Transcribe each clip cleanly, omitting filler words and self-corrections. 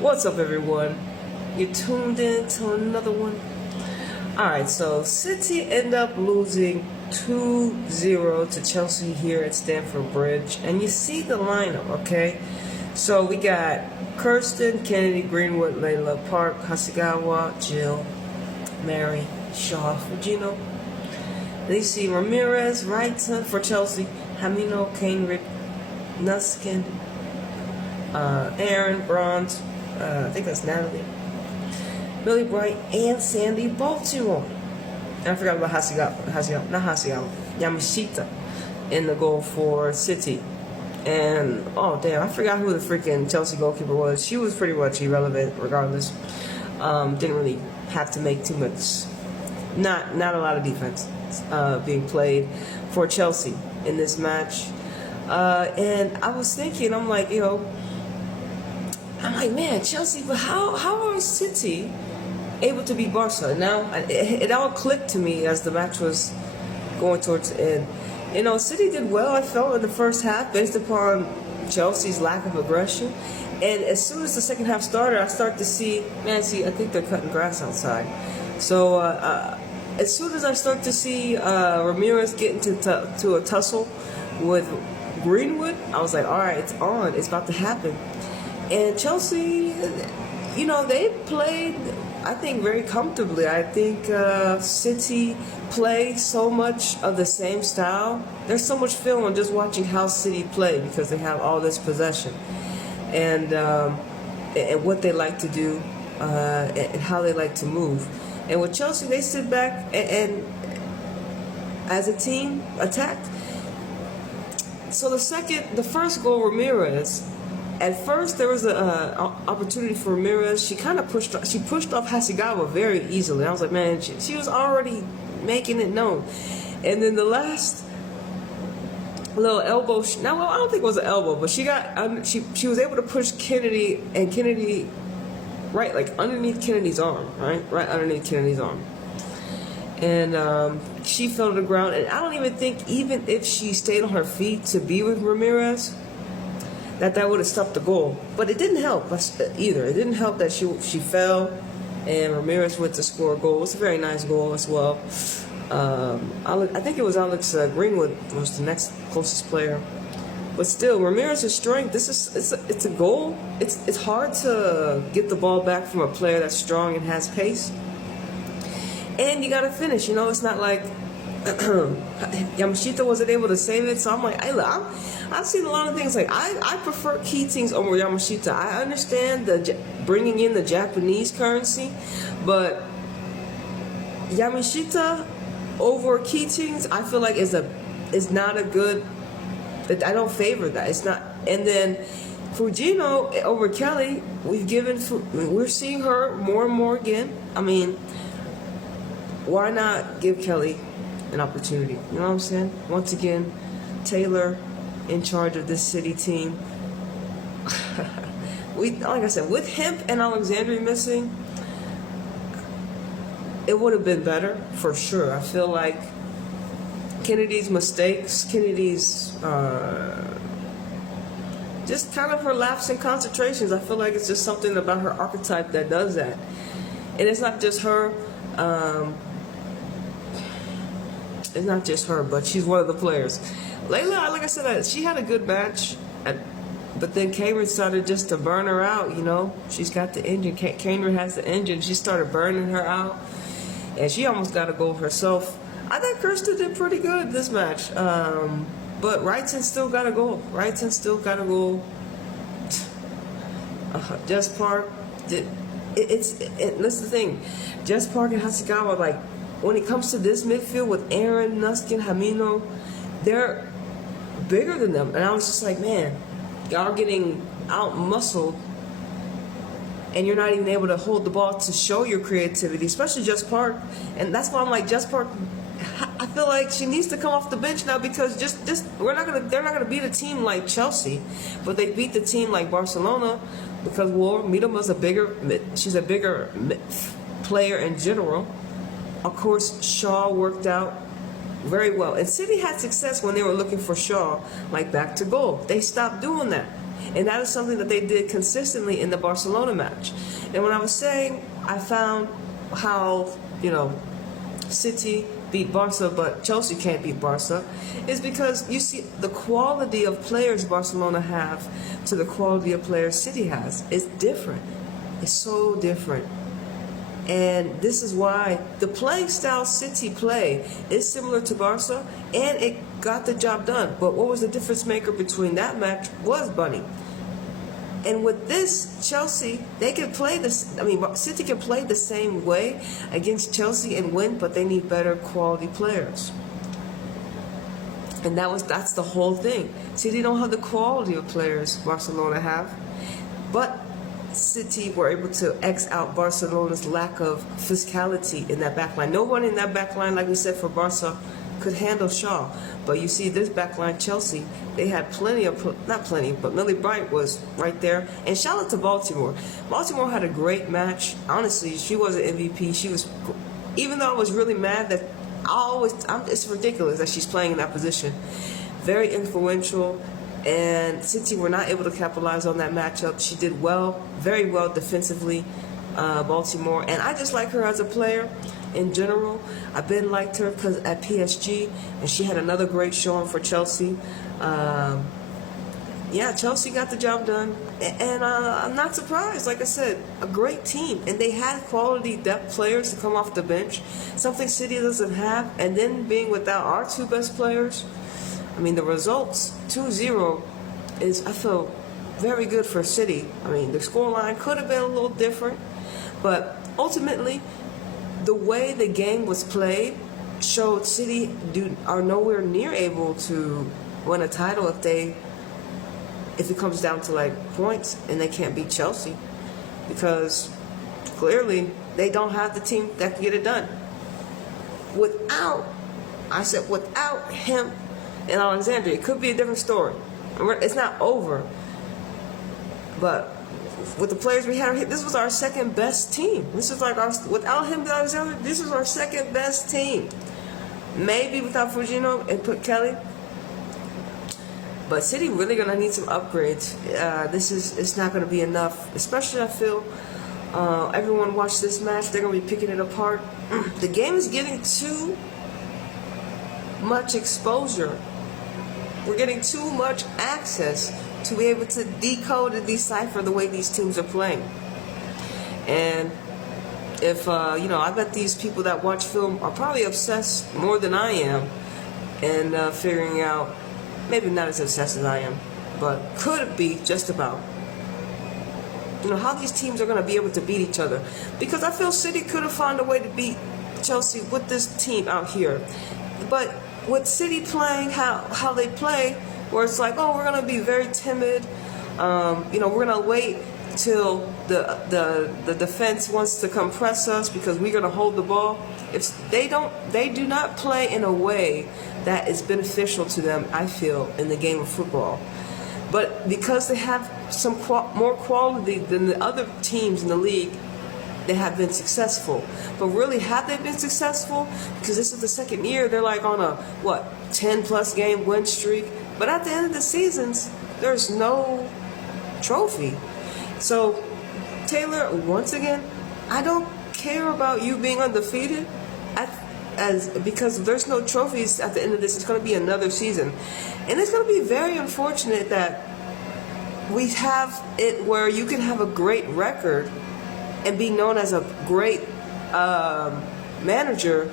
What's up, everyone? You tuned in to another one. Alright, so City end up losing 2-0 to Chelsea here at Stamford Bridge. And you see the lineup, okay? So we got Kirsten, Kennedy, Greenwood, Layla, Park, Hasegawa, Jill, Mary, Shaw, Fujino. Then you see Ramirez, Wrighton for Chelsea, Hamino, Kainrid, Nuskin, Aaron, Bronze, I think that's Natalie, Billy Bright, and Sandy Baltimore. And I forgot about Yamashita in the goal for City. And, oh damn, I forgot who the freaking Chelsea goalkeeper was. She was pretty much irrelevant regardless. Didn't really have to make too much, not a lot of defense being played for Chelsea in this match. And I was thinking, I'm like, man, Chelsea, but how are City able to beat Barca? Now, it all clicked to me as the match was going towards the end. City did well, I felt, in the first half based upon Chelsea's lack of aggression. And as soon as the second half started, I started to see, I think they're cutting grass outside. So as soon as I start to see Ramirez get into a tussle with Greenwood, I was like, all right, it's on. It's about to happen. And Chelsea, they played, I think, very comfortably. I think City play so much of the same style. There's so much feel on just watching how City play because they have all this possession. And what they like to do and how they like to move. And with Chelsea, they sit back and as a team, attack. So the first goal, Ramirez, at first there was an opportunity for Ramirez. She kind of pushed off Hasegawa very easily. I was like, man, she was already making it known. And then the last little elbow, I don't think it was an elbow, but she was able to push Kennedy, and Kennedy right underneath Kennedy's arm, right underneath Kennedy's arm. And she fell to the ground, and I don't even think, even if she stayed on her feet to be with Ramirez, that would have stopped the goal. But it didn't help either. It didn't help that she fell, and Ramirez went to score a goal. It was a very nice goal as well. I think it was Alex Greenwood was the next closest player. But still, Ramirez's strength, it's a goal. It's hard to get the ball back from a player that's strong and has pace. And you got to finish. It's not like Yamashita wasn't able to save it. So I'm like, I've seen a lot of things. Like, I prefer Keatings over Yamashita. I understand bringing in the Japanese currency, but Yamashita over Keatings, I feel like is not a good. I don't favor that. It's not. And then Fujino over Kelly, we're seeing her more and more again. I mean, why not give Kelly an opportunity? You know what I'm saying? Once again, Taylor in charge of this City team. Like I said, with Hemp and Alexandria missing, it would have been better for sure. I feel like Kennedy's mistakes, Kennedy's just kind of her lapse in concentrations. I feel like it's just something about her archetype that does that. And it's not just her. It's not just her, but she's one of the players. Layla, like I said, she had a good match, but then Cameron started just to burn her out, She's got the engine. Cameron has the engine. She started burning her out, and she almost got a goal herself. I think Kirsten did pretty good this match, but Wrighton still got a goal. Jess Park did. That's the thing. Jess Park and Hasegawa, like, when it comes to this midfield with Aaron, Nuskin, Hamino, they're bigger than them. And I was just like, man, y'all are getting out-muscled, and you're not even able to hold the ball to show your creativity, especially Jess Park. And that's why I'm like, Jess Park, I feel like she needs to come off the bench now, because they're not gonna beat a team like Chelsea, but they beat the team like Barcelona because Miedema's she's a bigger player in general. Of course, Shaw worked out very well. And City had success when they were looking for Shaw, like back to goal. They stopped doing that. And that is something that they did consistently in the Barcelona match. And when I was saying, I found how, City beat Barca, but Chelsea can't beat Barca, is because you see the quality of players Barcelona have to the quality of players City has. It's different. It's so different. And this is why the playing style City play is similar to Barca, and it got the job done. But what was the difference maker between that match was Bunny. And with this, Chelsea, they can play this. City can play the same way against Chelsea and win, but they need better quality players. And that's the whole thing. City don't have the quality of players Barcelona have, but City were able to X out Barcelona's lack of physicality in that backline. No one in that backline, like we said for Barca, could handle Shaw. But you see this backline, Chelsea, they had not plenty, but Millie Bright was right there. And shout out to Baltimore. Baltimore had a great match. Honestly, she was an MVP. Even though I was really mad that it's ridiculous that she's playing in that position. Very influential. And City were not able to capitalize on that matchup. She did well, very well defensively, Baltimore. And I just like her as a player in general. I've been liked her because at PSG, and she had another great showing for Chelsea. Chelsea got the job done. And I'm not surprised. Like I said, a great team. And they had quality depth players to come off the bench, something City doesn't have. And then being without our two best players, the results, 2-0, I feel very good for City. The scoreline could have been a little different, but ultimately, the way the game was played showed City are nowhere near able to win a title if it comes down to points and they can't beat Chelsea, because clearly they don't have the team that can get it done. Without him and Alexandria, it could be a different story. It's not over. But with the players we had, this was our second best team. This is without him and Alexandria, this is our second best team. Maybe without Fujino and put Kelly. But City really gonna need some upgrades. It's not gonna be enough. Especially I feel everyone watched this match, they're gonna be picking it apart. The game is getting too much exposure. We're getting too much access to be able to decode and decipher the way these teams are playing. And if, I bet these people that watch film are probably obsessed more than I am in figuring out, maybe not as obsessed as I am, but could be just about, how these teams are going to be able to beat each other. Because I feel City could have found a way to beat Chelsea with this team out here. But with City playing how they play, where it's we're going to be very timid, we're going to wait till the defense wants to come press us because we're going to hold the ball. If they do not play in a way that is beneficial to them, I feel, in the game of football. But because they have some more quality than the other teams in the league, they have been successful. But really, have they been successful? Because this is the second year, they're on a 10+ game win streak. But at the end of the seasons, there's no trophy. So Taylor, once again, I don't care about you being undefeated because there's no trophies at the end of this. It's going to be another season. And it's going to be very unfortunate that we have it where you can have a great record and be known as a great manager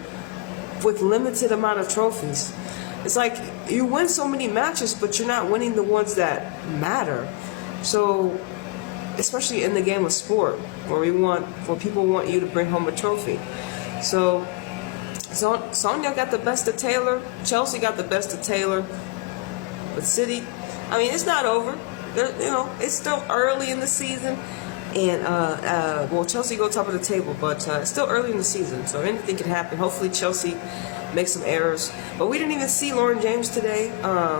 with limited amount of trophies. It's you win so many matches, but you're not winning the ones that matter. So, especially in the game of sport, where people want you to bring home a trophy. So Sonia got the best of Taylor. Chelsea got the best of Taylor. But City, it's not over. It's still early in the season. And, Chelsea go top of the table, but it's still early in the season, so anything can happen. Hopefully Chelsea makes some errors. But we didn't even see Lauren James today,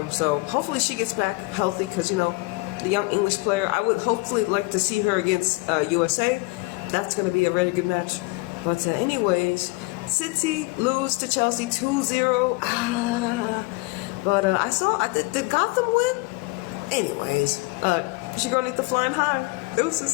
so hopefully she gets back healthy because, the young English player, I would hopefully like to see her against USA. That's going to be a very good match. But anyways, City lose to Chelsea 2-0. But did Gotham win? Anyways, She gonna need to flying high. Deuces.